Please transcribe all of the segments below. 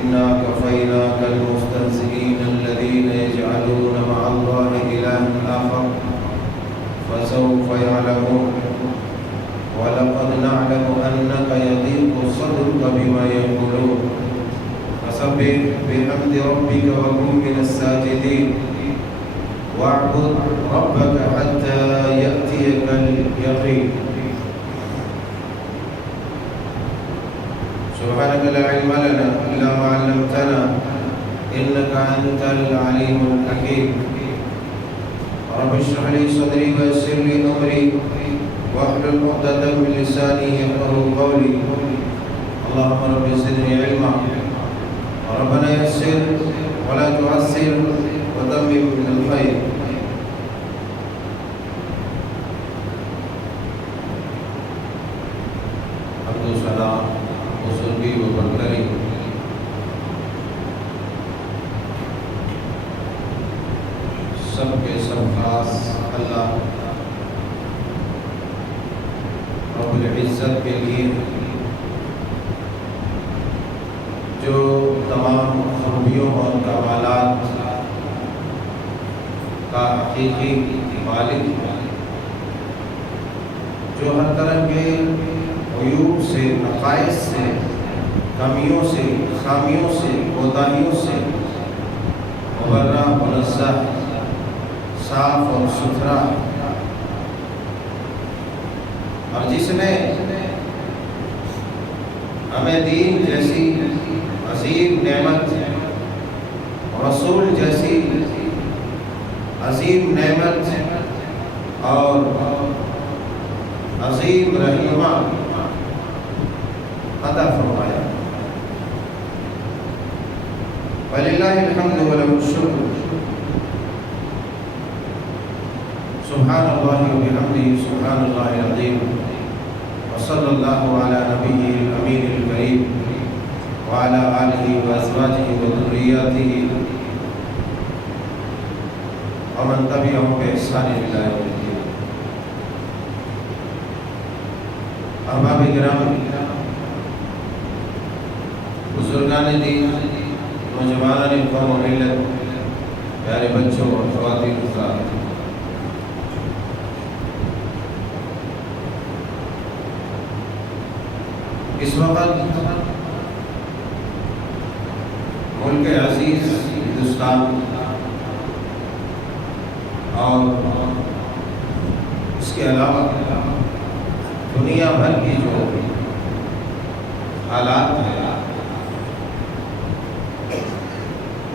إنا كفيناك المستهزئين الذين يجعلون مع الله إلها آخر فسوف يعلمون ولقد نعلم أنك يضيق صدرك بما يقولون فسبح بحمد ربك وكن من الساجدين واعبد ربك حتى يأتيك اليقين سبحانك لا علم لنا إلا ما علمتنا إنك أنت العليم الحكيم رب اشرح لي صدري ويسر لي أمري واحلل عقدة من لساني يفقهوا قولي اللهم رب زدني علما ربنا يسر ولا تعسر وتمم بالخير حمد و ثنا بزرگی و برتری سب کے سب خاص اللہ رب العزت کے لیے جو تمام خوبیوں اور کمالات کا حقیقی مالک ہے، جو ہر طرح کے عیوب سے، نقائص سے، کمیوں سے، خامیوں سے، کوتاہیوں سے مبرہ، منزہ، صاف اور ستھرا، اور جس نے ہمیں دین جیسی عظیم نعمت، رسول جیسی عظیم نعمت اور عظیم رہنما عطا فرمایا، وَلِلَّهِ الْحَمْدُ وَلَهُ الشُّكْرُ سبحان اللہ وبحمدہ سبحان اللہ العظیم وصلی اللہ علی نبیہ الامین الکریم وعلی آلہ وازواجہ وذریاتہ ومن تبعهم بإحسان إلى يوم الدين۔ احباب کرام، بزرگان دین، نوجوانان قوم و ملت، پیارے بچوں اور خواتین حضرات، اس وقت ملک عزیز ہندوستان اور اس کے علاوہ دنیا بھر کی جو حالات ہیں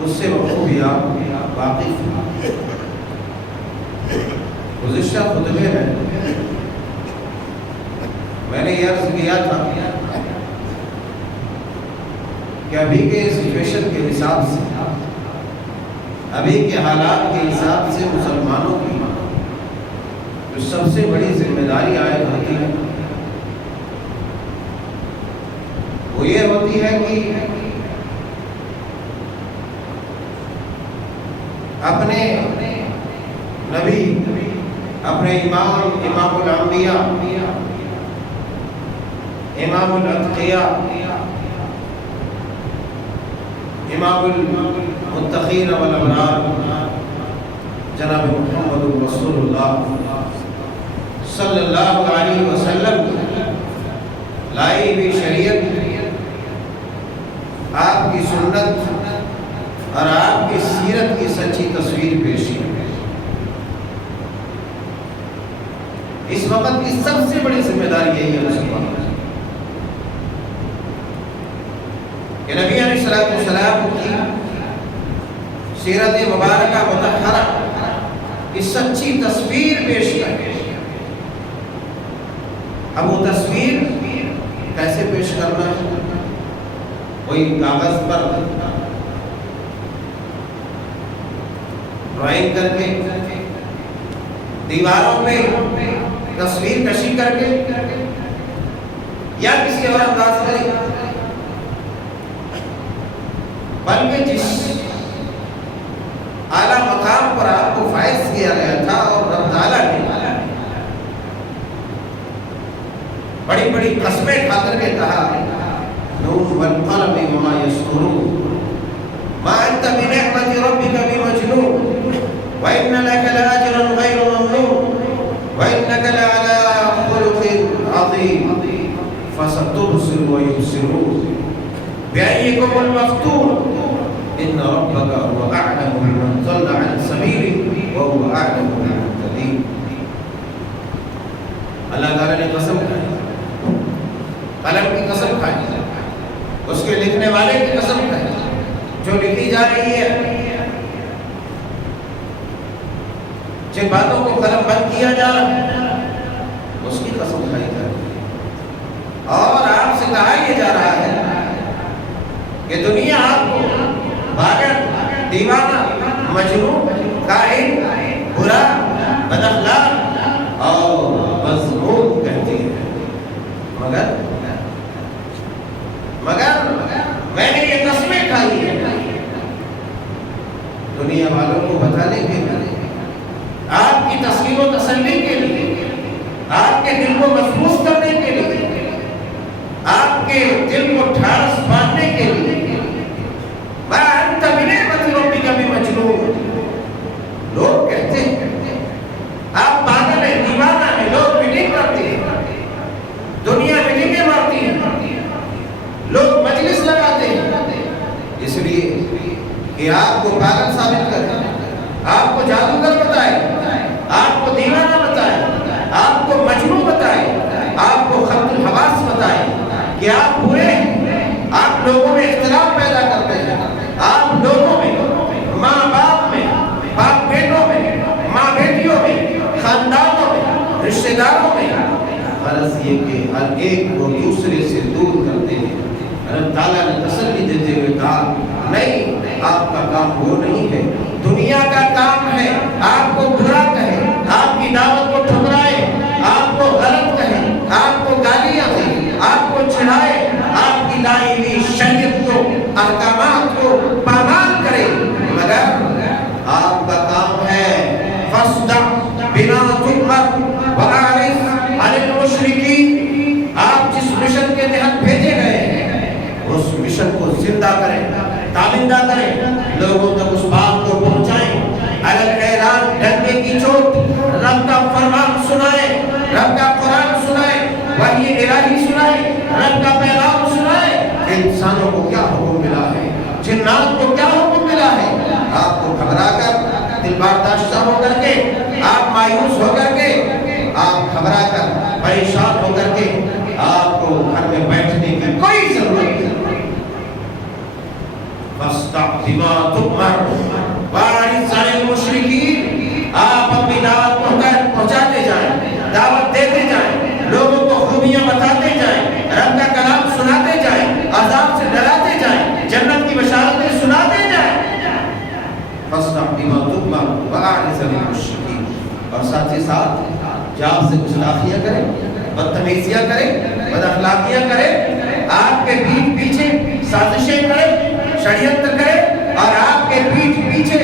اس سے بخوبی آپ واقف ہیں۔ گزشتہ خطبے میں میں نے یہ عرض کیا تھا کہ ابھی کے سچویشن کے حساب سے، ابھی کے حالات کے حساب سے مسلمانوں کی جو سب سے بڑی ذمہ داری عائد ہوتی ہے وہ یہ ہوتی ہے کہ اپنے نبی، اپنے امام الانبیاء، امام الاتقیاء، امام المتقین والابرار جناب محمد رسول اللہ صلی اللہ علیہ وسلم لائی ہوئی شریعت، آپ کی سنت اور آپ کی سیرت کی سچی تصویر پیش کی۔ اس وقت کی سب سے بڑی ذمہ داری یہی ہے مسلمانوں کی کہ نبی علیہ السلام کی سیرت مبارکہ مطہرہ کی سچی تصویر پیش کریں۔ اب وہ تصویر کیسے پیش کرنا ہے؟ کوئی کاغذ پر ڈرائنگ کر کے، دیواروں پہ تصویر کشی کر کے، یا کسی اور انداز سے، بلکہ جس اعلیٰ مقام پر آپ کو فائز کیا گیا تھا اور رب تعالیٰ نے بڑی بڑی قسمیں کھا کر کے کہا نون والقلم وما یسطرون، ما أنت بنعمة ربك بمجنون وإن لك لأجرا غير ممنون وإنك لعلى خلق عظيم فستبصر ويبصرون بأيكم المفتون إن ربك هو أعلم بمن ضل عن سبيله وهو أعلم بالمهتدين. اللہ تعالیٰ نے قسم کھائی، قلم کی قسم کھائی، اس کے لکھنے والے کی قسم کھائی، جو لکھی جا رہی ہے، جن باتوں کو قلم بند کیا جا رہا ہے اس کی قسم کھائی جا رہی ہے، اور آپ سے کہا یہ جا رہا ہے کہ دنیا آپ کو پاگل، دیوانہ، مجنون، کاہن، برا، بد اخلاق اور مذموم کہتی ہے، مگر میں نے یہ قسمیں کھائی ہیں دنیا والوں کو بتانے کے لیے، آپ کی تسکین و تسلی کے لیے، آپ کے دل کو محفوظ کرنے کے لیے، آپ کے دل کو ٹھارس باندھنے کے لیے. ما انت بنعمت ربک بمجنون. لوگ کہتے ہیں آپ پاگل ہیں، دیوانہ ہیں، لوگ میٹنگ کرتے ہیں، دنیا میٹنگیں مارتی ہے، لوگ مجلس لگاتے ہیں اس لیے کہ آپ کو پاگل ثابت کریں، آپ کو جادوگر بتائے، آپ کو دیوانہ بتائے، آپ کو مجنون بتائے، آپ کو خلق الحواس بتائے کہ آپ برے ہیں، آپ لوگوں میں اختلاف پیدا کرتے ہیں، آپ لوگوں میں، ماں باپ میں، باپ بیٹوں میں، ماں بیٹیوں میں، خاندانوں میں، رشتہ داروں میں. غرض یہ کہ ہر ایک کو دوسرے سے دور کرتے ہیں. اللہ تعالیٰ نے تسلی دیتے ہوئے کہا نہیں، آپ کا کام وہ نہیں ہے. دنیا کا کام ہے آپ کو برا کہے، آپ کی دعوت کو ٹھکرائے، آپ کو غلط کہے، آپ کو گالیاں دے، آپ کو چڑھائے، آپ کی لائی ہوئی شریعت کو، احکامات کو پامال کرے. مگر آپ کا کام ہے فاصدع بما تؤمر واعرض عن المشرکین. آپ جس مشن کے تحت بھیجے گئے ہیں اس مشن کو زندہ کریں، تابندہ کریں، لوگوں تک اس بات کو پہنچائیں. اعلان ڈنکے کی چوٹ، رب کا فرمان سنائیں، رب کا قرآن سنائیں، وحی الہی سنائیں، رب کا پیغام سنائیں کہ انسانوں کو کیا حکم ملا ہے، جنات کو کیا حکم ملا ہے. آپ کو گھبرا کر، دل برداشتہ ہو کر کے، آپ مایوس ہو کر کے، آپ گھبرا کر، پریشان ہو کر کے آپ کو گھر میں بیٹھنے کی کوئی ضرورت نہیں. فاصدع بما تؤمر واعرض عن المشرکین. آپ اپنی دعوت پہنچاتے جائیں، دعوت دیتے جائیں، لوگوں کو خوبیاں بتاتے جائیں، رب کا کلام سناتے جائیں، عذاب سے ڈراتے جائیں، جنت کی بشارتیں سناتے جائیں. فاصدع بما تؤمر واعرض عن المشرکین. اور ساتھ ہی ساتھ جو آپ سے گستاخیاں کریں، بدتمیزیاں کریں، بد اخلاقیاں کریں، آپ کے پیٹھ پیچھے سازشیں کریں، شریعت کرے اور آپ کے پیٹھ پیچھے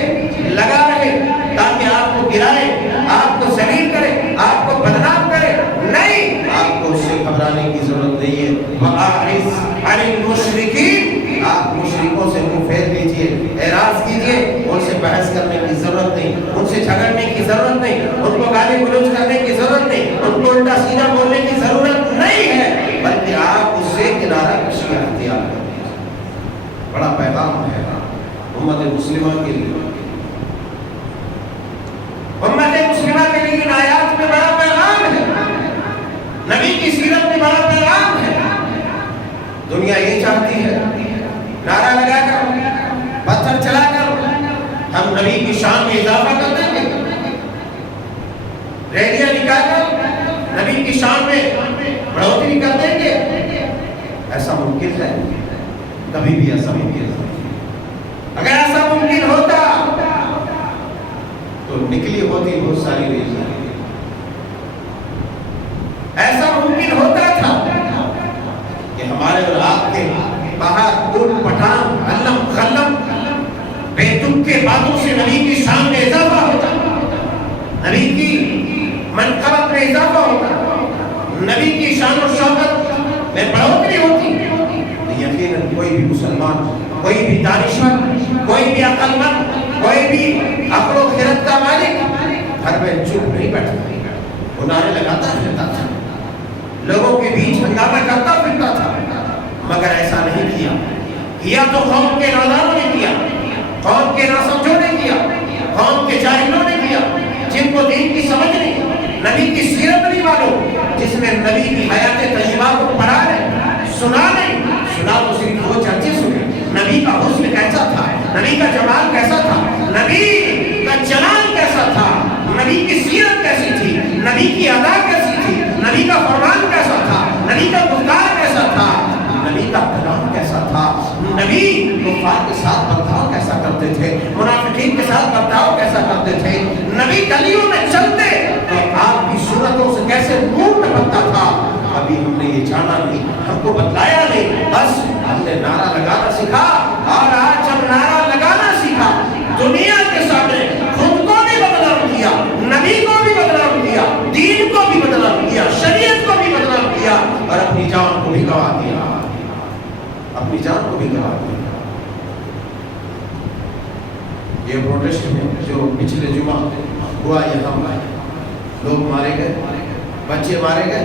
لگا رہے تاکہ آپ کو گرائے، آپ کو ذلیل کرے، آپ کو بدنام کرے، نہیں، آپ کو اس سے گھبرانے کی ضرورت نہیں ہے. وَأَعْرِضْ عَنِ الْمُشْرِكِينَ. آپ مشرکوں سے منہ پھیر لیجئے، اعراض کیجئے. ان سے بحث کرنے کی ضرورت نہیں، ان سے جھگڑنے کی ضرورت نہیں، ان کو گالی گلوچ کرنے کی ضرورت نہیں، ان کو الٹا سیدھا بولنے کی ضرورت نہیں ہے، بلکہ آپ اس سے کنارہ کشی اختیار کریں. بڑا پیغام ہے امت مسلمہ کے لیے. امت مسلمہ کے لیے ان آیات میں بڑا پیغام ہے، نبی کی سیرت میں بڑا پیغام ہے. دنیا یہ چاہتی ہے نعرہ لگا کر، پتھر چلا کر ہم نبی کی شان میں اضافہ کر دیں گے، ریلیاں نکال کر نبی کی شان میں بڑھوتری کر دیں گے. ایسا ممکن ہے؟ کبھی بھی ایسا ممکن ہے. اگر ایسا ممکن ہوتا تو نکلی ہوتی بہت ساری ریلیاں. ایسا ممکن ہوتا تھا کہ ہمارے اور آپ کے باہر اونٹ پٹھان علم خلم بے تک کے باتوں سے نبی کی شان میں اضافہ ہوتا، نبی کی منقبت میں اضافہ ہوتا، نبی کی شان و شوکت میں بڑھوتری ہوتی. یقین یقیناً کوئی بھی مسلمان، کوئی بھی دانشور، کوئی بھی عقل مند، کوئی بھی عقل و خرد کا مالک گھر میں چپ نہیں بیٹھتا، وہ نعرے لگاتا پھرتا تھا، لوگوں کے بیچ ہنگامہ کرتا پھرتا تھا، مگر ایسا نہیں کیا تو قوم کے نادانوں نے کیا، قوم کے ناسمجھوں نے کیا، قوم کے جاہلوں نے کیا، جن کو دین کی سمجھ نہیں، نبی کی سیرت نہیں معلوم، جس میں نبی کی حیات طیبہ کو پڑھا ہے، سنا نہیں، سنا تو صرف وہ چرچے سنے، نبی کا حسن کیسا تھا، نبی کا جمال کیسا تھا، نبی کا جلال کیسا تھا، نبی کی سیرت کیسی تھی، نبی کی ادا کیسی تھی، نبی کا فرمان کیسا تھا، نبی کا گفتار کیسا تھا، نبی کا کلام کیسا تھا، نبی کفار کے ساتھ برتاؤ کیسا کرتے تھے، منافقین کے ساتھ برتاؤ کیسا کرتے تھے، نبی گلیوں میں چلتے تو آپ کی صورتوں سے کیسے نور ٹپکتا تھا، ابھی ہم نے یہ جانا نہیں، ہم کو بتلایا نہیں، بس ہم نے نعرہ لگانا سیکھا، اور آج جب نعرہ لگانا سیکھا دنیا کے سامنے خود کو بھی بدنام کیا، نبی کو بھی بدنام کیا، دین کو بھی بدنام کیا، شریعت کو بھی بدنام کیا، اور اپنی جان کو بھی گوا دیا، اپنی جان کو بھی گوا دیا۔ یہ پروٹیسٹ میں جو پچھلے جمعہ ہوا یہاں لوگ مارے گئے، بچے مارے گئے،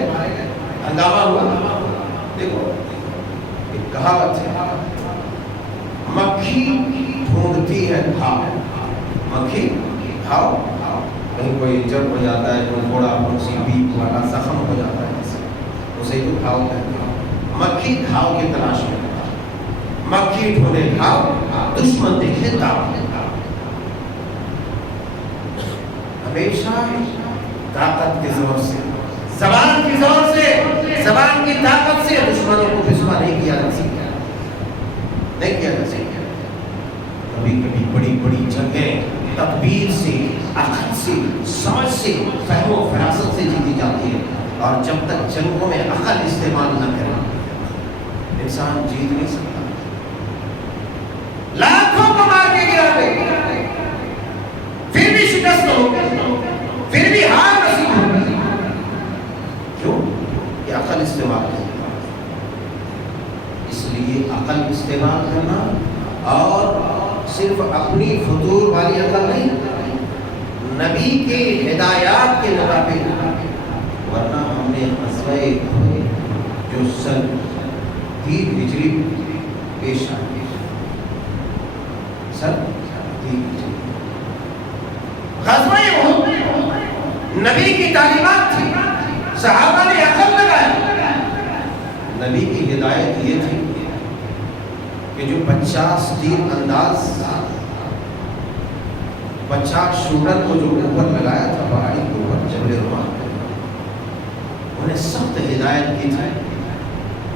ہنگامہ ہوا، دیکھو ایک کہاوت ہے، مکھی ڈھونڈتی ہے گھاؤ، مکھی گھاؤ، کہیں کوئی جب ہو جاتا ہے کوئی تھوڑا سی بیپ والا زخم ہو جاتا ہے اسے تو گھاؤ کہتے ہیں، مکھی گھاؤ کی تلاش میں، مکھی ڈھونڈے گھاؤ دشمن دیکھے داؤ، ہمیشہ طاقت کے زور سے، زبان کی زور سے، زبان کی طاقت سے دشمنوں کو پسپا نہیں کیا جا سکتا، نہیں کیا جا سکتا، کبھی کبھی بڑی بڑی جنگیں تدبیر سے، عقل سے، سمجھ سے، فہم و فراست سے جیتی جاتی ہے، اور جب تک جنگوں میں عقل استعمال نہ کرے انسان جیت نہیں سکتا، لاکھوں کو مار کے گرا دے پھر بھی شکست ہو گئی، پھر بھی ہار نصیب ہو گئی، کیوں؟ یہ عقل استعمال کرنا، اس لیے عقل استعمال کرنا، اور صرف اپنی فطور والی عقل نہیں، نبی کے ہدایات کے مطابق، ورنہ ہم نے غزوہ جو سن 3 ہجری پیش آئی، سن 3 ہجری غزوہ نبی کی تعلیمات تھی، صحابہ نے عقل لگایا، نبی کی ہدایت یہ تھی کہ جو 50 تیر انداز 50 شوٹر کو جو اوپر لگایا تھا پہاڑی کے اوپر جبل رمح، انہیں سخت ہدایت کی تھی،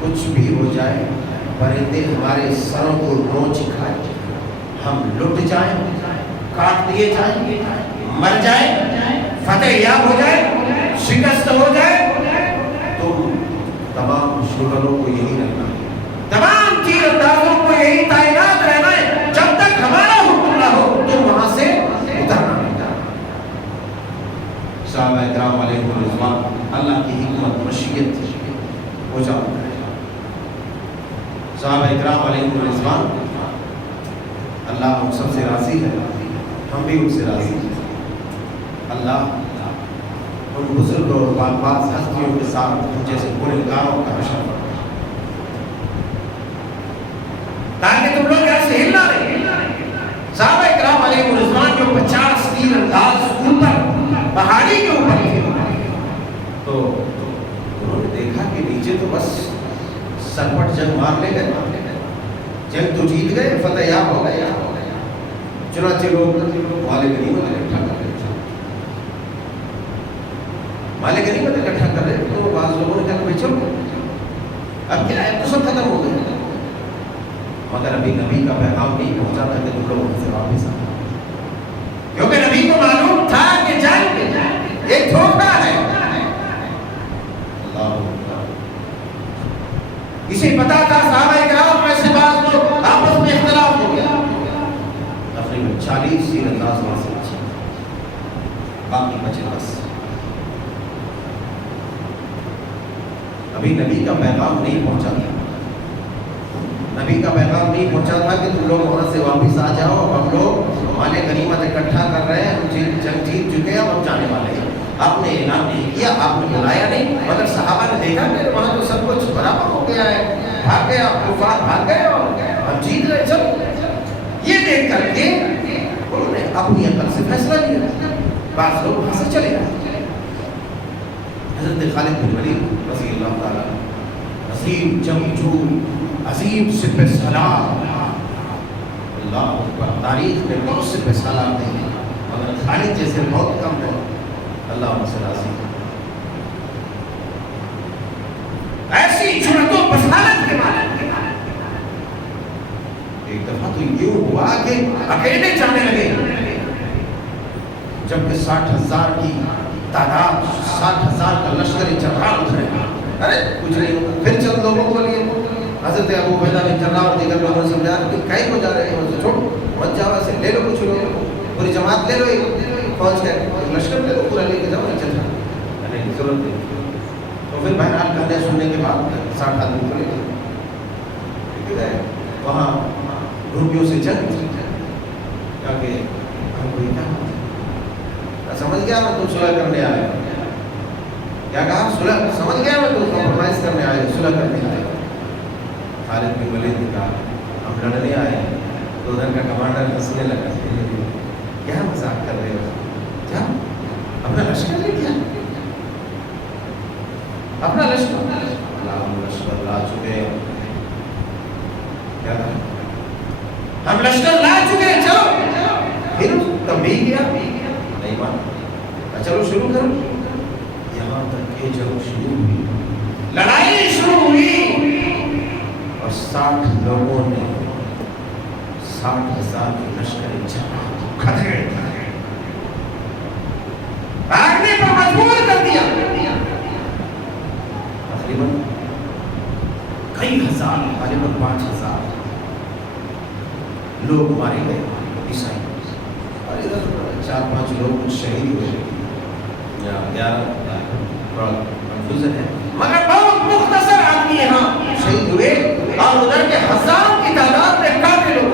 کچھ بھی ہو جائے، پرندے ہمارے سروں کو نوچ کھائے، ہم لٹ جائیں، کاٹ دیے جائیں، مر جائیں، فتح یاب ہو جائے، شکست ہو جائے، تو تمام شوٹروں کو یہی رہنا ہے، تمام تیر اندازوں کو یہی تعینات رہنا ہے، جب تک ہمارا حکم نہ ہو تو وہاں سے اترنا نہیں جانا۔ صحابہ کرام علیہ الرضوان اللہ کی حکمت مشیت ہو جاتا ہے، صحابہ کرام علیہ الرضوان اللہ ہم سب سے راضی ہے، ہم بھی ان سے راضی ہیں، اللہ ان بزرگ اور باز ہستیوں کے ساتھ ہم جیسے گنہگاروں کا حشر فرمائے، تاکہ تم لوگ ایسے ہلنا نہیں۔ صحابہ کرام علیہ الرضوان جو 50 تیر انداز اوپر پہاڑی کے اوپر تھے، تو انہوں نے دیکھا کہ نیچے تو بس سرپٹ جنگ مار لے گئے، جنگ تو جیت گئے، فتح یاب ہو گئے، چنانچہ لوگ مال غنیمت اکٹھا کر رہے تھے، مال غنیمت اکٹھا کر رہے، تو بعض لوگوں نے کہا کہ چلو اب کیا ہے، تو سب ختم ہو گئے، مگر ابھی نبی کا پیغام نہیں پہنچا تھا کہ تم لوگ وہاں سے واپس آنا، کیونکہ نبی کو معلوم تھا کہ جنگ ایک دھوکہ ہے، اسے پتا تھا، صحابہ کرام میں سے بعض لوگ آپس میں اختلاف ہو گیا، تقریباً 40 تیر انداز وہاں سے بچے، باقی بچے بس، ابھی نبی کا پیغام نہیں پہنچا تھا، نبی کا پیغام نہیں پہنچا تھا کہ تم لوگ وہاں سے واپس آ جاؤ، ہم لوگ مال غنیمت اکٹھا کر رہے ہیں، ہم جنگ جیت چکے ہیں، ہم جانے والے ہیں۔ آپ نے اعلان نہیں کیا، آپ نے بلایا نہیں، مگر صحابہ نے دیکھا کہ وہاں تو سب کچھ برابر ہو گیا ہے، بھاگ گیا، کفار بھاگ گئے اور ہم جیت رہے، چلو۔ یہ دیکھ کر کے انہوں نے اپنی عقل سے فیصلہ لیا، بعض لوگ وہاں سے چلے گئے۔ حضرت خالد بن ولید رضی اللہ تعالیٰ عظیم جنگجو، عظیم سپہ سالار، اللہ اکبر، تاریخ میں بہت سپہ سالار نہیں مگر خالد جیسے بہت کم ہے، اللہ مسئلہ عظیم۔ ایسی جرأت و بصارت کے مالک ایک دفعہ تو یہ ہوا کہ اکیلے جانے لگے، جبکہ 60,000 کی تعداد، 60,000 کا لشکر جرار اترے، ارے کچھ نہیں ہوگا۔ پھر چند لوگوں کو لیے حضرت ابو عبیدہ بن جراح اور دیگر لوگوں نے سمجھایا کہ کہیں کو جا رہے ہیں، اسے چھوڑو، مت جاؤ، ایسے لے لو کچھ لوگ، پوری جماعت لے لو، ایک فوج کا لشکر لے لو، پورا لے کے جاؤ، اچھا نہیں ضرورت نہیں۔ تو پھر بہرحال کہنے سننے کے بعد 60 آدمی کو لے گئے، وہاں رومیوں سے جنگ کیا کہ ہم کو کیا سمجھ گیا میں تم صلح کرنے آئے، کیا کہا؟ صلح سمجھ گیا میں تم کمپرومائز کرنے آئے، صلح کرنے آئے۔ خالد بن ولید نے کہا ہم لڑنے آئے ہیں۔ تو ادھر کا کمانڈر ہنسنے لگا، کیا مذاق کر رہے ہو؟ کیا اپنا لشکر لے کیا؟ اپنا لشکر لشکر لا چکے ہیں، کیا کہا؟ ہم لشکر لا چکے ہیں، چلو۔ پھر تنبیہ کیا، نہیں مانا، چلو شروع کرو۔ یہاں تک کہ جنگ شروع ہوئی، لڑائی شروع ہوئی، اور 60 لوگوں نے 60,000 کی لشکر کھڑے بھاگنے پر مجبور کر دیا۔ تقریباً کئی ہزار، غالباً 5,000 لوگ مارے گئے عیسائی، اور ادھر 4-5 لوگ شہید ہوئے، یا 11 کنفیوژن ہے، مگر بہت مختصر آدمی یہاں شہید ہوئے، اور ادھر کے ہزاروں کی تعداد میں کافی لوگ،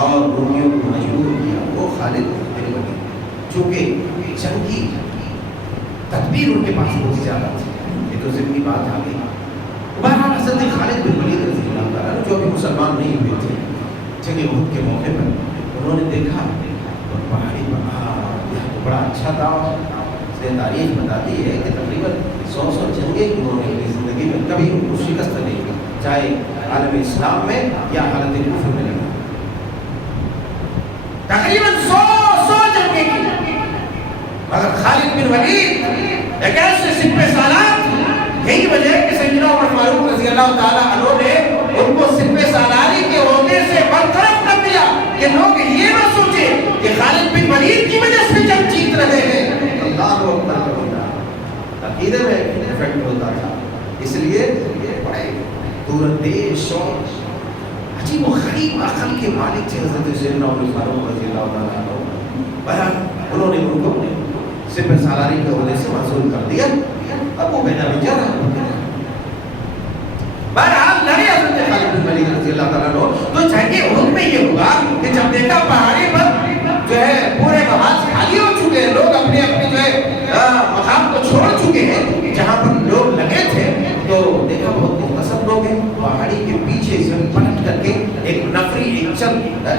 اور رومیوں کو مجبور کیا۔ وہ خالد بن ولید چونکہ جنگ کی تدبیر ان کے پاس بہت زیادہ تھی، یہ تو ضمنی بات آ گئی۔ بہرحال حضرت خالد بن ولید رضی اللہ تعالیٰ جو بھی مسلمان نہیں ہوئے تھے، جنگ احد کے موقع پر انہوں نے دیکھا اور پہاڑی یہ تو بڑا اچھا تھا۔ اس نے تاریخ بتاتی ہے کہ تقریباً 100 جنگیں انہوں نے اپنی زندگی میں کبھی ان کو شکست نہیں دی، چاہے عالم اسلام میں یا حالت کفر میں لڑا، تقریباً 100 جنگیں کی۔ مگر خالد بن ولید ایک ایسے سپہ سالار، یہی وجہ ہے کہ سیدنا عمر فاروق رضی اللہ تعالیٰ عنہ نے ان کو سپہ سالاری کے عہدے سے برطرف کر دیا کہ لوگ یہ نہ سوچے کہ خالد بن ولید کی وجہ سے جنگ جیت رہے ہیں۔ اللہ اکبر، عقیدے میں افیکٹ ہوتا تھا، اس لیے یہ بڑے دور اندیش اور عجیب و غریب عقل کے مالک تھے حضرت سیدنا عمر فاروق رضی اللہ تعالیٰ عنہ۔ بہرحال انہوں نے ان کو سپہ سالاری کے عہدے سے معزول کر دیا۔ ابو عبیدہ بن جراح، بہرحال لڑے حضرت خالد بن ولید رضی اللہ تعالیٰ عنہ۔ تو جنگ احد میں یہ ہوگا کہ جب دیکھا پہاڑی پر جو ہے پورے محاذ خالی ہو چکے ہیں، لوگ اپنے اپنے جو ہے مقام کو چھوڑ چکے ہیں، جہاں پر لوگ لگے تھے، تو دیکھا بہت مختصر لوگ ہیں، پہاڑی کے پیچھے سے پلٹ کر کے ایک نفری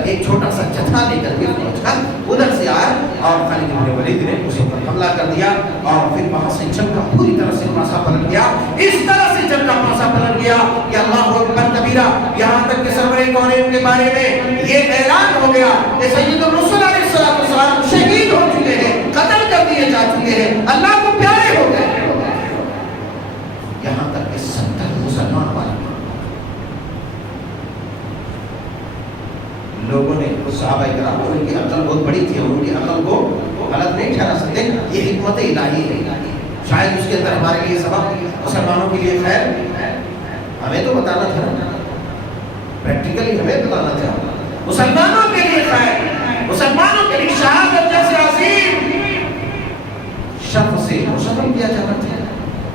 ایک چھوٹا سا جتھا لے کر کے پہنچ کر ادھر سے آیا، اور خالد بن ولید نے اسے پر حملہ کر دیا، اور پھر وہاں سے جنگ کا پوری طرح سے پاسا پلٹ گیا۔ اس طرح سے جنگ کا پاسا پلٹ گیا کہ اللہ اکبر کبیرہ، یہاں تک کہ سرور کونین کے بارے میں یہ اعلان ہو گیا کہ سید الرسل علیہ السلام شہید ہو چکے ہیں، قتل کر دیے جا چکے ہیں، اللہ کو پیارے ہو گئے۔ یہاں تک کہ 70 مسلمان والے لوگوں نے، صحابہ کرام، ان کی عقل بہت بڑی تھی، ان کی عقل کو غلط نہیں ٹھہرا سکتے، یہ حکمت الہی ہے، شاید اس کے اندر ہمارے لیے سبب، مسلمانوں کے لیے خیر، ہمیں تو بتانا تھا، پریکٹیکلی ہمیں بتانا تھا، مسلمانوں کے لیے خیر، مسلمانوں کے لیے شہادت جیسے عظیم شرف سے مشرف کیا جانا تھا۔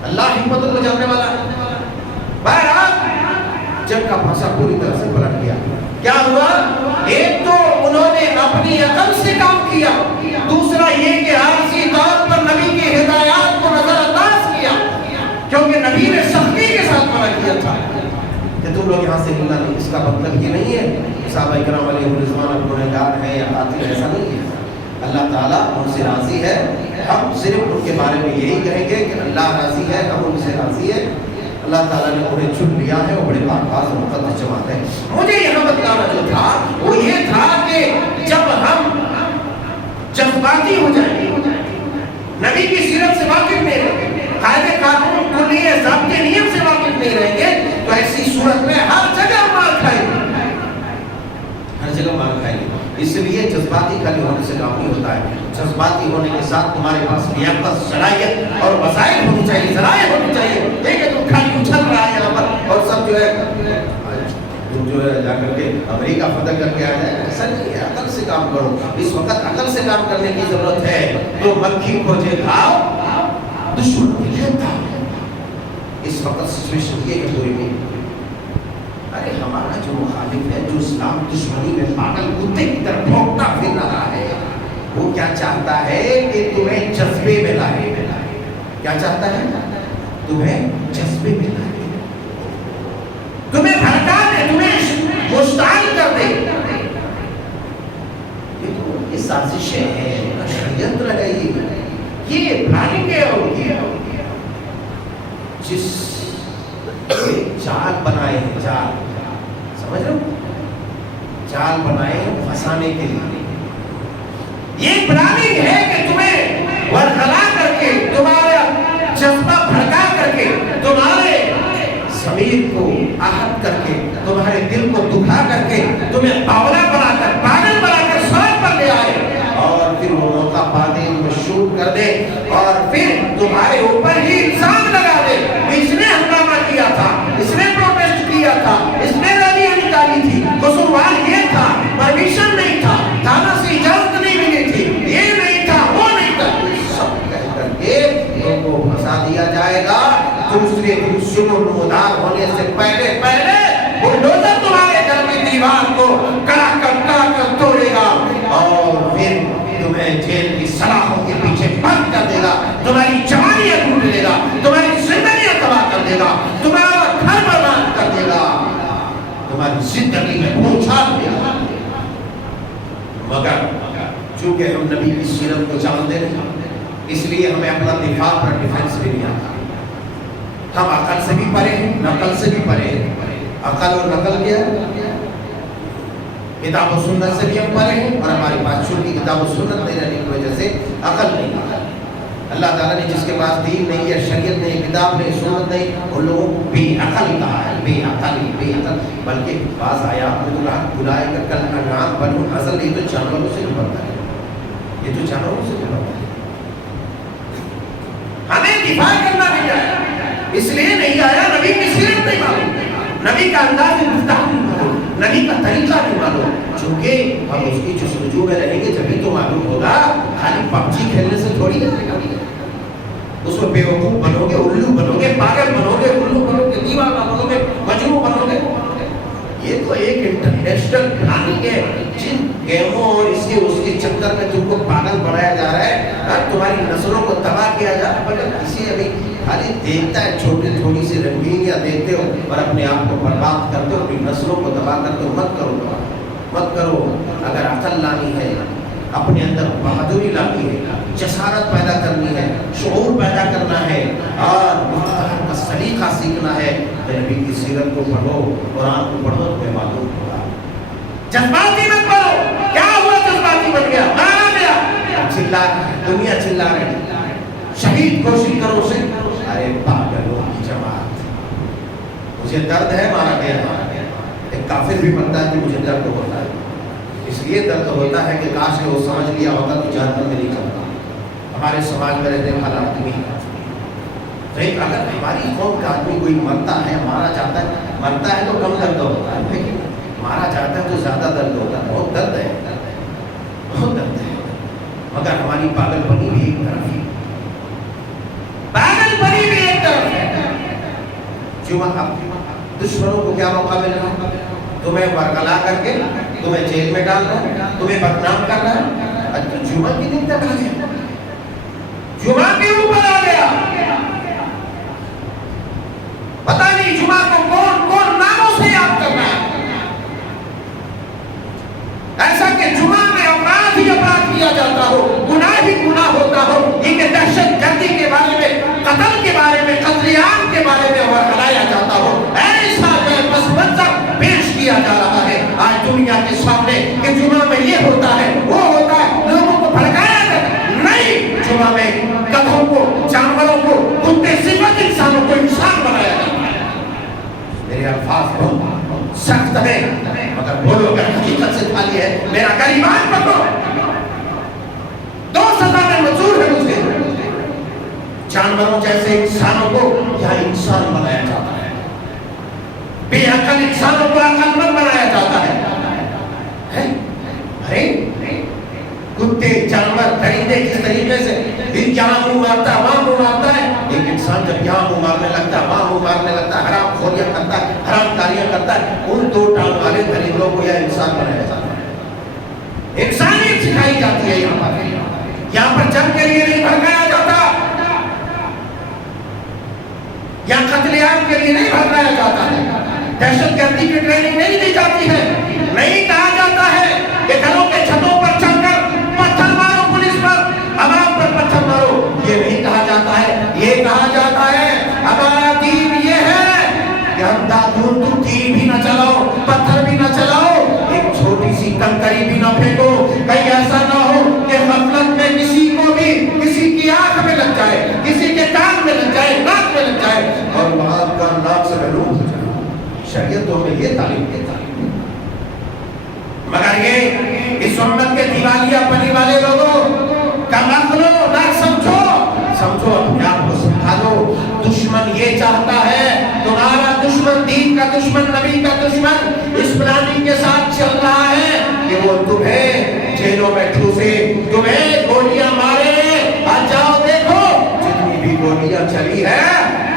اللہ حکمتوں کو جاننے والا ہے۔ بہرحال جنگ کا پھانسا پوری طرح سے پلٹ گیا۔ کیا ہوا؟ ایک تو انہوں نے اپنی عقل سے کام کیا، دوسرا یہ کہ عارضی طور پر نبی کی ہدایات کو نظر انداز کیا، کیونکہ نبی نے سختی کے ساتھ منع کیا تھا کہ تم لوگ یہاں سے ہلنا نہیں۔ اس کا مطلب یہ نہیں ہے کہ صحابہ کرام علیہ رضوان گنہگار ہیں یا قاتل، ایسا نہیں ہے۔ اللہ تعالیٰ ان سے راضی ہے، ہم صرف ان کے بارے میں یہی کہیں گے کہ اللہ راضی ہے، ہم ان سے راضی ہے۔ اللہ تعالیٰ نے انہیں چن لیا ہے اور بڑے باز اور مقدس جماعت ہے۔ مجھے یہاں بتلانا جو تھا وہ یہ تھا کہ جب ہم جذباتی ہو جائیں گے، نبی کی سیرت سے واقف نہیں رہیں گے، قاعدے قانون کلیے ضابطے نیم سے واقف نہیں رہیں گے، تو ایسی صورت میں ہر جگہ مار کھائیں گے، ہر جگہ مار کھائیں گے۔ اس لیے جذباتی خالی ہونے سے کام نہیں ہوتا ہے، جذباتی ہونے کے ساتھ تمہارے پاس لیاقت، صلاحیت اور وسائل ہونی چاہیے، ذرائع ہونی چاہیے۔ ایک ہے تم خالی اچھل رہا ہے یہاں پر اور سب جو ہے تم جو ہے جا کر کے امریکہ فتح کر کے آ جائے، ایسا نہیں ہے۔ عقل سے کام کرو، اس وقت عقل سے کام کرنے کی ضرورت ہے۔ تو مکھی کھوجے گھاؤ دشمن کو لیتا، اس وقت سچویشن یہ ہے پوری میں۔ ارے ہمارا جو مخالف ہے، جو اسلام دشمنی میں پاگل کتے کی طرف بھونکتا پھر رہا ہے، وہ کیا چاہتا ہے کہ تمہیں جذبے میں لائے۔ کیا چاہتا ہے؟ تمہیں جذبے میں لائے، تمہیں بھڑکا دے، تمہیں مشتعل کر دے۔ یہ سازشیں ہیں، اشریت ہے یہ پلاننگ ہے، اور یہ جس جال بنائے ہیں، جال سمجھ رہے ہو، جال بنائے ہیں پھنسانے کے لیے۔ یہ پلاننگ ہے کہ تمہیں ورغلا کر کے، تمہارا جذبہ بھڑکا کر کے، تمہارے ضمیر کو آہت کر کے، تمہارے دل کو دکھا کر کے، تمہیں باولا بنا کر، پاگل بنا کر سڑک پر لے آئے، اور پھر وہ موقع پا دے، تمہیں شوٹ کر دے، اور پھر تمہارے اوپر ہی الزام لگا دے، اس نے ہنگامہ کیا تھا، اس نے پروٹیسٹ کیا تھا، اس نے ریلیاں نکالی تھی، قصوروار یہ تھا، پرمیشن نہیں تھا، تھانہ سے اجازت نہیں ملی تھی، یہ نہیں تھا، وہ نہیں تھا، سب کہہ کر کے تم کو پھنسا دیا جائے گا۔ دوسرے دن شروع نمودار ہونے سے پہلے بلڈوزر تمہارے گھر کی دیوار کو کڑا کر توڑے گا، اور پھر تمہیں جیل کی سلاخوں کے پیچھے بند کر دے گا، تمہاری جوانیاں لوٹ لے گا، تمہاری زندگیاں تباہ کر دے گا، تمہارا گھر برباد کر دے گا، تمہاری زندگی میں بوچھال دے گا۔ مگر چونکہ ہم نبی کی سیرت کو جانتے نہیں، اس لیے ہمیں اپنا دفاع پر ڈیفنس بھی نہیں آتا۔ ہم عقل سے بھی پرے ہیں، نقل سے بھی پرے ہیں۔ عقل اور نقل کیا ہے؟ کتاب و سنت سے بھی ہم پرے ہیں، اور ہماری پاس چھوٹی کتاب و سنت نہیں رہنے کی وجہ سے عقل نہیں ہے۔ اللہ تعالیٰ نے جس کے پاس دین نہیں ہے، شریعت نہیں، کتاب نہیں، سنت نہیں، ان لوگوں کو بے عقل کہا ہے، بے عقل۔ بلکہ بعض آیات میں تو کہا بلائے کا کل انعام بنو اصل، یہ تو جانوروں سے بھی بڑھتا ہے، یہ تو جانوروں سے بھی بڑھتا ہے۔ ہمیں دفاع کرنا نہیں آیا، اس لیے نہیں آیا نبی کی سیرت نہیں معلوم، نبی کا انداز گفتگو نہیں معلوم، نبی کا طریقہ نہیں معلوم۔ چونکہ ہم اس کی جستجو میں رہیں گے جبھی تو معلوم ہوگا، خالی پب جی کھیلنے سے تھوڑی ہے۔ اس میں بیوقوف بنو گے، الو بنو گے، پاگل بنو گے، الو بنو گے، دیوانہ بنو گے، مجنون بنو گے۔ یہ تو ایک انٹرنیشنل پلاننگ ہے، جن گیموں اور اس کے چکر میں تم کو پاگل بنایا جا رہا ہے، تمہاری نسلوں کو تباہ کیا جا رہا ہے۔ مگر کسی ابھی خالی دیکھتا ہے، چھوٹی سی رنگینیاں دیکھتے ہو اور اپنے آپ کو برباد کرتے ہو، اپنی نسلوں کو تباہ کرتے ہو۔ مت کرو۔ اگر عقل لانی ہے، اپنے اندر بہادری لانی ہے، جسارت پیدا کرنی ہے، شعور پیدا کرنا ہے، اور مختار کا سلیقہ سیکھنا ہے، تو نبی کی سیرت کو پڑھو، قرآن کو پڑھو، تمہیں معلوم ہوگا۔ جذباتی مت پڑھو۔ کیا ہوا؟ جذباتی بن گیا، مارا گیا، چلا دنیا چلا رہی، شہید کوشش کرو اسے۔ ارے پاگلوں کی جماعت، مجھے درد ہے، مارا گیا۔ ایک کافر بھی بنتا ہے کہ مجھے درد ہوتا ہے، اس لیے درد ہوتا ہے کہ کاش کہ وہ سمجھ لیا ہوتا تو جہنم میں نہیں چلتا۔ ہمارے سماج میں رہتے حالات نہیں ہے۔ اگر ہماری قوم کا آدمی کوئی مرتا ہے، مارا جاتا ہے، مرتا ہے تو کم درد ہوتا ہے، لیکن مارا جاتا ہے تو زیادہ درد ہوتا ہے۔ بہت درد ہے، بہت درد ہے۔ مگر ہماری پاگل پنی بھی ایک طرف ہے، پاگل پنی بھی ایک طرف ہے۔ دشمنوں کو کیا موقع مل رہا ہے؟ تمہیں ورگلا کر کے تمہیں جیل میں ڈال رہا ہے، تمہیں بدنام کر رہا ہے۔ آج تو جمعہ کے دن تک آ گیا، جمعہ کے اوپر آ گیا، پتہ نہیں جمعہ کو کون کون ناموں سے یاد کر رہا ہے۔ ایسا کہ جمعہ میں اپرادھ ہی اپرادھ کیا جاتا ہو، گناہ ہی گناہ ہوتا ہو، یہ کہ دہشت گردی کے بارے میں، قتل کے بارے میں، قتل عام کے بارے میں ورگلایا جاتا ہو، ایسا پس منظر پیش کیا جا رہا ہے آج دنیا کے سامنے کہ جمعہ میں یہ ہوتا ہے وہ ہوتا ہے، لوگوں کو بھڑکایا جاتا نہیں، جمعہ میں گدھوں کو، جانوروں کو، کتے صفت انسانوں کو انسان بنایا جاتا ہے۔ میرے الفاظ بہت سخت ہے مگر بولو اگر حقیقت سے خالی ہے، میرا غریبان پکڑو، دو سزا میں منظور ہے مجھے، جانوروں جیسے انسانوں کو یہاں انسان بنایا جاتا ہے، بے عقل انسانوں کو عقل مند بنایا جاتا ہے۔ کتے، جانور، درندے کس طریقے سے ان یہاں منہ مارتا ہے، وہاں منہ مارتا ہے، ایک انسان جب یہاں منہ مارنے لگتا ہے، وہاں منہ مارنے لگتا ہے، حرام خوریاں کرتا ہے، حرام کاریاں کرتا ہے، ان دو ٹانگ والے درندوں کو یہ انسان بنایا جاتا ہے۔ انسانیت سکھائی جاتی ہے یہاں پر جنگ کے لیے نہیں بھڑکایا جاتا، یہاں قتل عام کے لیے نہیں بھڑکایا جاتا ہے، دہشت گردی کی ٹریننگ نہیں دی جاتی ہے، نہیں کہا جاتا ہے کہ گھروں کے چھتوں پر چڑھ کر پتھر مارو پولیس پر، عوام پر پتھر مارو، یہ نہیں کہا جاتا ہے، یہ کہا جاتا ہے ہمارا دین یہ ہے کہ ہم دادون تو تیر بھی نہ چلاؤ، پتھر بھی نہ چلاؤ، ایک چھوٹی سی کنکری بھی نہ پھینکو، کہیں ایسا نہ ہو کہ غفلت میں کسی کو بھی کسی کی آنکھ میں لگ جائے، کسی کے کان میں لگ جائے، ناک میں لگ جائے اور وہاں کا ناک سے معلوم ہو جائے۔ شریعت تو ہمیں یہ تعلیم دیتا ہے، مگر یہ اس امت کے دیوالیہ پنی والے لوگوں کا مطلو نہ سمجھو، سمجھو اپنے آپ کو سمجھا دو، دشمن یہ چاہتا ہے، تمہارا دشمن، دین کا دشمن، نبی کا دشمن اس پلاننگ کے ساتھ چل رہا ہے کہ وہ تمہیں جیلوں میں ٹھوسے، تمہیں گولیاں مارے۔ آج جاؤ دیکھو جتنی بھی گولیاں چلی ہے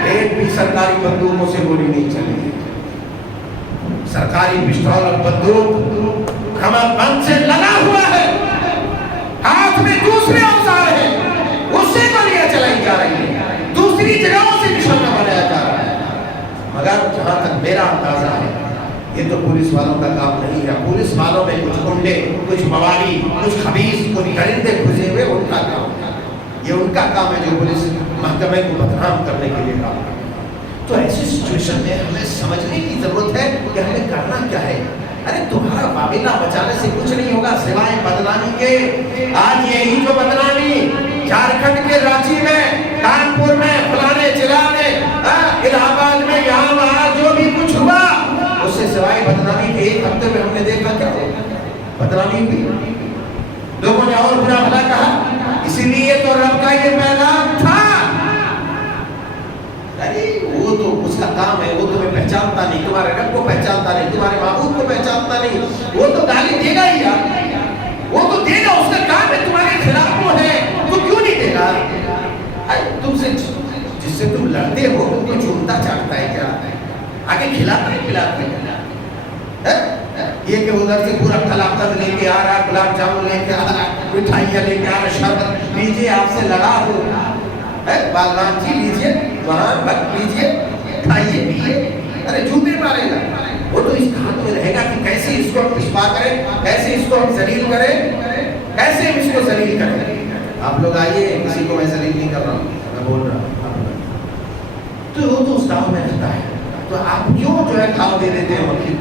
ایک بھی سرکاری بندوقوں سے گولی نہیں چلی، سرکاری پسٹول اور بندوق کمر بند سے لگا ہوا ہے، ہاتھ میں دوسرے اوزار ہیں، اس سے گولیاں چلائی جا رہی ہیں، دوسری جگہوں سے نشانہ بنایا جا رہا ہے۔ مگر جہاں تک میرا اندازہ ہے یہ تو پولیس والوں کا کام نہیں ہے، پولیس والوں میں کچھ گنڈے، کچھ موالی، کچھ خبیث، کچھ درندے گھسے ہوئے، ان کا کام ہے، یہ ان کا کام ہے جو پولیس محکمے کو بدنام کرنے کے لیے کام کرتے ہیں۔ تو ایسی سچویشن میں ہمیں سمجھنے کی ضرورت ہے کہ ہمیں کرنا کیا ہے۔ ارے تمہارا معاملہ بچانے سے کچھ نہیں ہوگا سوائے بدنامی کے۔ آج یہی جو بدنامی جھارکھنڈ کے رانچی میں، کانپور میں، فلانے ضلع میں، الہ آباد میں، یہاں وہاں جو بھی کچھ ہوا اس سے سوائے بدنامی کے ایک ہفتے میں ہم نے دیکھا کیا بدنامی ہوئی، لوگوں نے اور برا بھلا کہا، اسی لیے تو رب کا یہ پیغام تھا۔ وہ تو اس کا کام ہے، وہ تمہیں پہچانتا نہیں، تمہارے رب کو پہچانتا نہیں، تمہارے معبود کو پہچانتا نہیں، وہ تو گالی دے گا ہی یار، وہ تو دے گا، اس کا کام ہے، تمہارے خلاف وہ ہے، تو کیوں نہیں دے گا؟ تم سے جس سے تم لڑتے ہو تم کو چومتا چاہتا ہے کیا؟ آگے کھلاتا ہے پلاتا ہے؟ یہ کہ ادھر سے پورا کلاکت لے کے آ رہا، گلاب جامن لے کے آ رہا، مٹھائیاں لے کے آ رہا، شربت لیجیے، آپ سے لڑا ہو، باغبان جی لیجیے، وہاں بک لیجیے، کھائیے پیئے، ارے جھوٹے مارے گا، وہ تو اس ہاتھ میں رہے گا کہ کیسے اس کو ہم پسپا کریں، کیسے اس کو ہم ذلیل کریں، کیسے ہم اس کو ذلیل کریں۔ آپ لوگ آئیے، کسی کو میں ذلیل نہیں کر رہا ہوں، میں بول رہا ہوں، تو وہ تو اس داؤ میں رہتا ہے، تو آپ کیوں جو ہے کھاؤ دے دیتے ہیں وکیل؟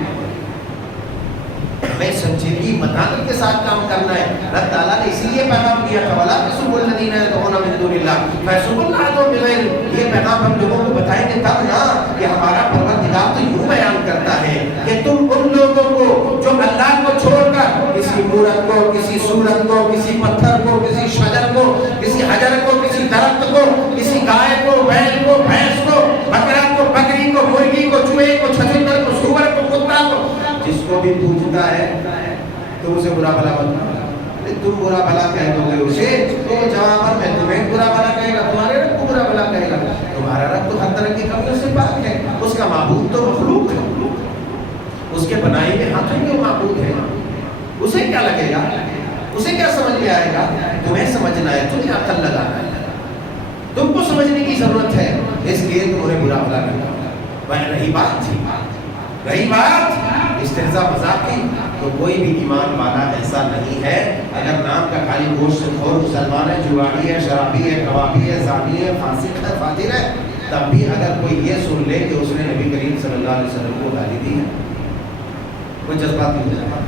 ہمیں سنجیدگی متانت کے ساتھ کام کرنا ہے۔ اللہ تعالیٰ نے اسی لیے پیغام دیا تھا وَلَا تَسُبُّوا الَّذِينَ يَدْعُونَ مِن دُونِ اللَّهِ فَيَسُبُّوا اللَّهَ عَدْوًا بِغَيْرِ، یہ پیغام ہم لوگوں کو بتائیں گے تب نا کہ ہمارا پروردگار تو یوں بیان کرتا ہے کہ تم ان لوگوں کو جو اللہ کو چھوڑ کر کسی مورت کو، کسی صورت کو، کسی پتھر کو، کسی شجر کو، کسی حجر کو، کسی درخت کو، کسی گائے کو، بیل کو، بھینس کو، بکرا کو، بکری کو، مرغی کو، چوہے کو، چھچندر کو، سور کو، کتا کو، جس کو بھی پوجتا ہے تو اسے برا بھلا بنتا ہے۔ تم برا بھلا کہہ دو گے اسے تو جواب میں تمہیں برا بھلا کہے گا، تمہارے رب کو برا بھلا کہے گا. تمہارا رب تو ہر طرح کی کمیوں سے پاک ہے، اس کا معبود تو مخلوق ہے، اس کے بنائے ہوئے ہاتھوں میں وہ معبود ہے. اسے کیا لگے گا، اسے کیا سمجھ میں آئے گا؟ تمہیں سمجھنا ہے، تمہیں عقل لگانا ہے، تم کو سمجھنے کی ضرورت ہے، اس لیے تم انہیں برا بھلا کرنا. رہی بات استہزاء مذاق کی، تو کوئی بھی ایمان والا ایسا نہیں ہے اگر نام کا خالی گوشت خور مسلمان ہے، جواری ہے، شرابی ہے، کبابی ہے، زانی ہے، فاسق ہے، فاجر ہے، تب بھی اگر کوئی یہ سن لے کہ اس نے نبی کریم صلی اللہ علیہ وسلم کو گالی دی ہے، کوئی جذباتی ہو جائے گا،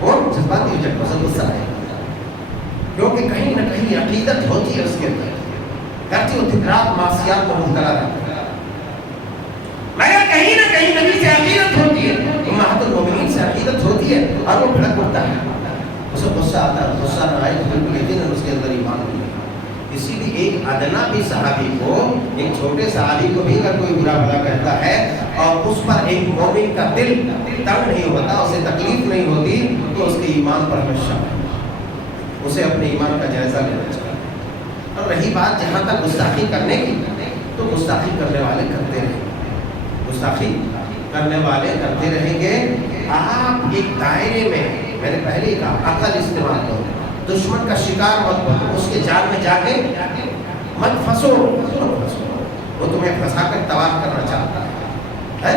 اور جذباتی ہو جائے گا، غصہ ہے، کیونکہ کہیں نہ کہیں عقیدت ہوتی ہے اس کے اندر، کرتی وہ دن رات معصیات میں مبتلا رہتا ہے، مگر کہیں نہ کہیں نبی سے عقیدت ہوتی ہے، امہات المومنین سے عقیدت ہوتی ہے، اور وہ بھڑک پڑتا ہے، اسے غصہ آتا ہے، غصہ نہ آئے تو بالکل یقیناً اس کے اندر ایمان نہیں ہے. کسی بھی ایک ادنا بھی صحابی کو، ایک چھوٹے صحابی کو بھی اگر کوئی برا بھلا کہتا ہے اور اس پر ایک مومن کا دل تنگ نہیں ہوتا، اسے تکلیف نہیں ہوتی، تو اس کے ایمان پر ہمیشہ اسے اپنے ایمان کا جائزہ لینا چاہیے. اور رہی بات جہاں تک گستاخی کرنے کی، تو گستاخی کرنے والے کرتے رہیں گے، گستاخی کرنے والے کرتے رہیں گے. آپ ایک دائرے میں نے پہلے ہی کہا عقل استعمال کرو، دشمن کا شکار مت بنو، اس کے جال میں جا کے مت پھنسو، وہ تمہیں پھنسا کر تباہ کرنا چاہتا ہے،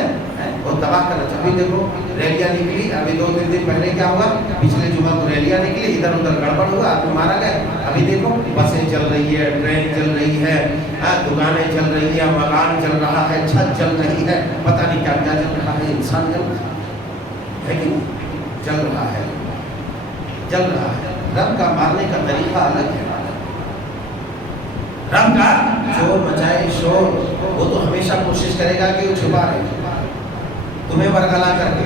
وہ تباہ کرنا چاہتا ہے. دیکھو ریلیاں نکلی، ابھی 2-3 دن پہلے کیا ہوا، پچھلے جمعہ کو ریلیاں نکلی، ادھر ادھر گڑبڑ ہوا، آدمی مارا گیا. ابھی دیکھو بسیں چل رہی ہے، ٹرین چل رہی ہے، دکانیں چل رہی ہیں، مکان چل رہا ہے، چھت چل رہی ہے، پتہ نہیں کیا کیا چل رہا ہے، انسان چل رہا ہے، لیکن چل رہا ہے، چل رہا ہے. رب کا مارنے کا طریقہ الگ ہے. رب کا شور مچائے شور، وہ تو ہمیشہ کوشش کرے گا کہ وہ چھپا رہے، تمہیں برگلا کر کے،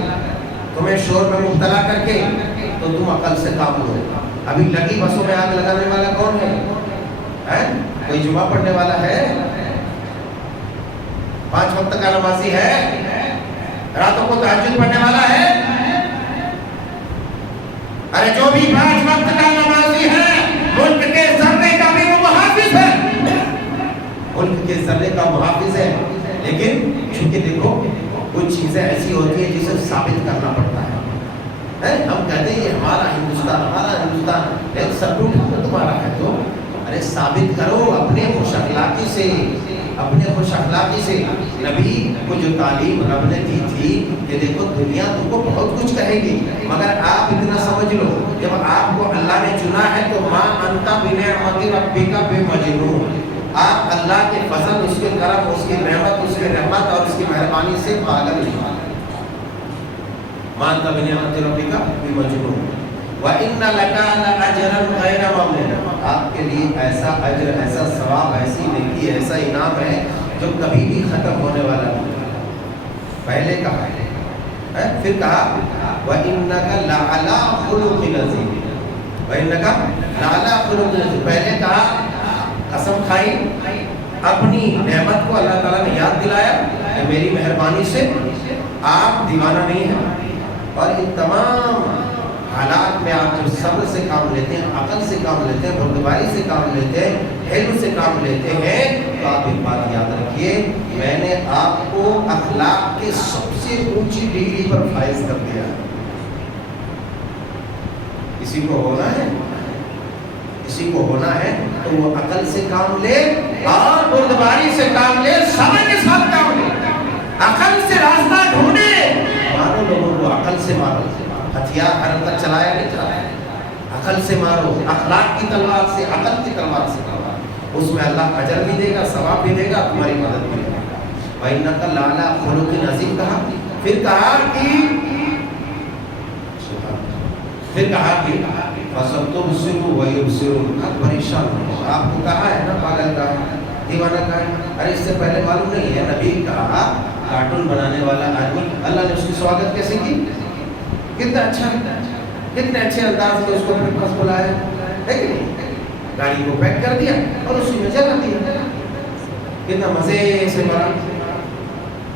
تمہیں شور میں مبتلا کر کے، تو تم عقل سے کام لو. ابھی لگی بسوں میں آگ لگانے والا کون ہے؟ کوئی جمعہ پڑھنے والا ہے؟ 5 وقت کا نمازی ہے؟ راتوں کو تہجد پڑھنے والا ہے؟ ارے جو بھی 5 وقت کا نمازی ہے، ملک کے ذرے کا بھی وہ محافظ ہے، ملک کے ذرے کا محافظ ہے. لیکن چونکہ دیکھو کچھ چیزیں ایسی ہوتی ہیں جسے ثابت کرنا پڑتا ہے. ہم کہتے ہیں یہ ہمارا ہندوستان ایک سب تمہارا ہے، تو ارے ثابت کرو اپنے خوش اخلاقی سے، اپنے خوش اخلاقی سے. نبی کو جو تعلیم رب نے دی تھی کہ دیکھو دنیا تم کو بہت کچھ کہے گی، مگر آپ اتنا سمجھ لو جب آپ کو اللہ نے چنا ہے تو ماں انتا بنعمت ربک بمجنون، آپ اللہ کے فضل، اس کے کرم، اس کی نعمت، اس کے رحمت اور اس کی مہربانی سے پاگل نہیں. ماں انتا بنعمت ربک بمجنون وَإِنَّ لَكَ لَأَجْرًا غَيْرَ مَمْنُونٍ، آپ کے لیے ایسا اجر، ایسا ثواب، ایسی نیکی، ایسا انعام ہے جو کبھی بھی ختم ہونے والا نہیں. پہلے کہا ہے، پھر کہا وَإِنَّكَ لَعَلَىٰ خُلُقٍ عَظِيمٍ، وَإِنَّكَ لَعَلَىٰ خُلُقٍ عَظِيمٍ. پہلے کہا قسم کھائی، اپنی نعمت کو اللہ تعالیٰ نے یاد دلایا کہ میری مہربانی سے آپ دیوانہ نہیں ہیں، اور ان تمام حالات میں آپ جو صبر سے کام لیتے ہیں، عقل سے کام لیتے ہیں، بردباری سے کام لیتے ہیں، علم سے کام لیتے ہیں، تو آپ ایک بات یاد رکھیے، میں نے آپ کو اخلاق کے سب سے اونچی ڈگری پر فائز کر دیا. کسی کو ہونا ہے، کسی کو ہونا ہے تو وہ عقل سے کام لے اور بردباری سے کام لے، صبر کے ساتھ کام لے، عقل سے راستہ ڈھونڈے. مارو لوگوں کو عقل سے مارو، ہتھیار ہر تک چلایا نہیں جاتا، عقل سے مارو، اخلاق کی تلوار سے، عقل کی تلوار سے مارو، اس میں اللہ اجر بھی دے گا، ثواب بھی دے گا، تمہاری مدد بھی دے گا. وَإِنَّكَ لَعَلَىٰ خُلُقٍ عَظِيمٍ کہا. پھر کہا کہ فَسَتُبْصِرُ وَيُبْصِرُونَ، آپ پریشان ہو. آپ کو کہا ہے نا پاگل کا، دیوانہ کا ہے. ارے اس سے پہلے معلوم نہیں ہے، نبی کہا کارٹون بنانے والا آدمی، اللہ نے اس کی سواگت کیسے کی، کتنا اچھا، کتنے اچھے انداز میں اس کو پھر پس بلایا ہے کہ نہیں، گاڑی کو پیک کر دیا اور اسی میں جگہ دیا، کتنا مزے سے مارا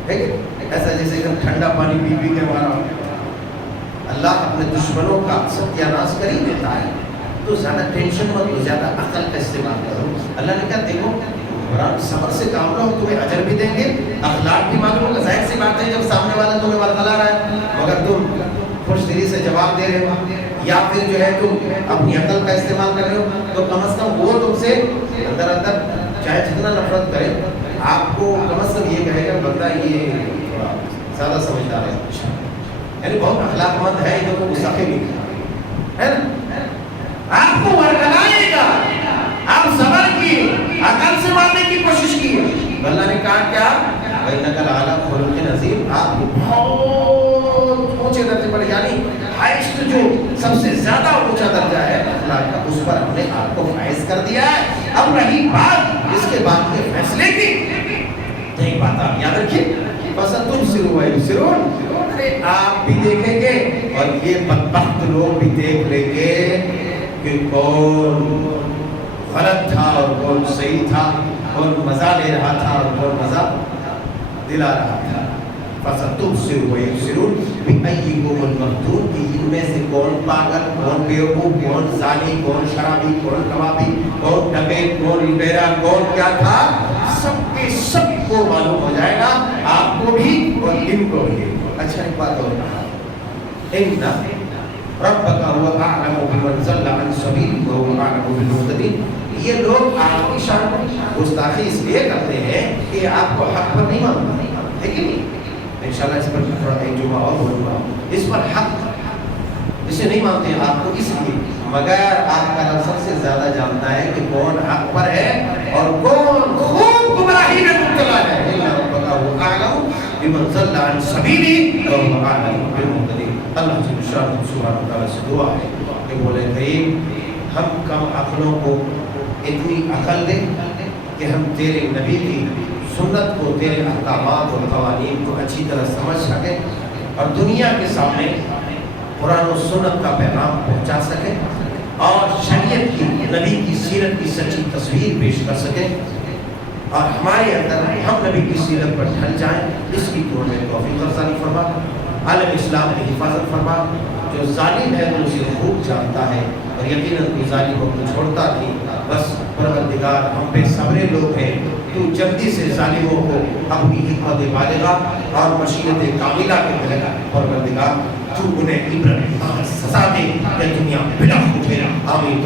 ہے کہ ایسا جیسے کہ ٹھنڈا پانی پی کے مارا. اللہ اپنے دشمنوں کا ستیہ ناش کر ہی دیتا ہے، تو زیادہ ٹینشن مت لو، زیادہ عقل کا استعمال کرو۔ اللہ نے کہا دیکھو صبر سے کام لو، تمہیں اجر بھی دیں گے، اخلاق بھی معلوم ہوگا۔ ظاہر سی بات ہے جب سامنے والا تمہیں ورغلا رہا ہے مگر تم خوش دلی سے جواب دے رہے ہو، یا پھر جو ہے تم اپنی عقل کا استعمال کر رہے ہو، تو کم از کم وہ تم سے اندر اندر چاہے جتنا نفرت کرے، آپ کو کم از کم یہ کہے گا بندہ یہ تھوڑا زیادہ سمجھدار ہے، یعنی بہت اخلاق مند ہے، ادھر کو غصہ بھی ہے نا، آپ کو ورغلائے گا، آپ صبر کی، عقل سے ماننے کی کوشش کی۔ اللہ نے کہا کیا وَإِنَّكَ لَعَلَىٰ خُلُقٍ عَظِيمٍ، آپ بہت اونچے درجے پر، یعنی ہائیسٹ جو سب سے زیادہ اونچا درجہ ہے اخلاق کا، اس پر ہم نے آپ کو فائز کر دیا ہے۔ اب رہی بات اس کے بعد کے فیصلے کی، تو ایک بات آپ یاد رکھیے، فَسَتُبْصِرُ وَيُبْصِرُونَ، آپ بھی دیکھیں گے اور یہ بدبخت لوگ بھی دیکھ لیں گے کہ کون غلط تھا اور کون صحیح تھا، کون مزہ لے رہا تھا اور کون مزہ دلا رہا تھا۔ فَسَتُبْصِرُ وَيُبْصِرُونَ بِأَيِّكُمُ الْمَفْتُونُ، کہ ان میں سے کون پاگل، کون بیوقوف، کون ظالم، کون شرابی، کون کبابی، کون ڈکیت، کون لٹیرا، کون کیا تھا، سب کے سب کو معلوم ہو جائے گا، آپ کو بھی اور ان کو بھی۔ اچھا ایک بات اور إِنَّ رَبَّكَ هُوَ أَعْلَمُ بِمَنْ ضَلَّ عَنْ سَبِيلِهِ وَهُوَ أَعْلَمُ بِالْمُهْتَدِينَ۔ یہ لوگ آپ کی شان گستاخی اس لیے کرتے ہیں کہ آپ کو حق پر نہیں مانتے، ہے کہ نہیں؟ انشاءاللہ اس پر تھوڑا ایک جمعہ اور بولوں گا، اس پر حق اسے نہیں مانتے ہیں آپ کو اس لیے، مگر آپ کا رب سب سے زیادہ جانتا ہے کہ کون حق پر ہے اور کون خوب گمراہی میں مبتلا ہے۔ إِنَّ رَبَّكَ هُوَ أَعْلَمُ بِمَنْ ضَلَّ عَنْ سَبِيلِهِ وَهُوَ أَعْلَمُ بِالْمُهْتَدِينَ۔ اللہ جل شانہ سبحانہ وتعالیٰ سے دعا ہے کہ بولے کریم ہم کم عقلوں کو اتنی عقل دے کہ ہم تیرے نبی کی سنت کو، تیرے احکامات اور قوانین کو اچھی طرح سمجھ سکیں اور دنیا کے سامنے قرآن و سنت کا پیغام پہنچا سکیں اور شریعت کی، نبی کی سیرت کی سچی تصویر پیش کر سکیں، اور ہمارے اندر ہم نبی کی سیرت پر ڈھل جائیں، اس کی تو ہمیں توفیق عطا فرما۔ عالم اسلام کی حفاظت فرما، جو ظالم ہے وہ اسے خوب جانتا ہے اور یقیناً کوئی ظالموں کو چھوڑتا نہیں، بس پروردگار ہم پہ صبر لوگ ہیں، تو جلدی سے ظالموں کو اپنی حکمت بالغہ اور مشیت کاملہ کے تحت پروردگار تو انہیں عبرت سزا دے یا دنیا بلا آمین۔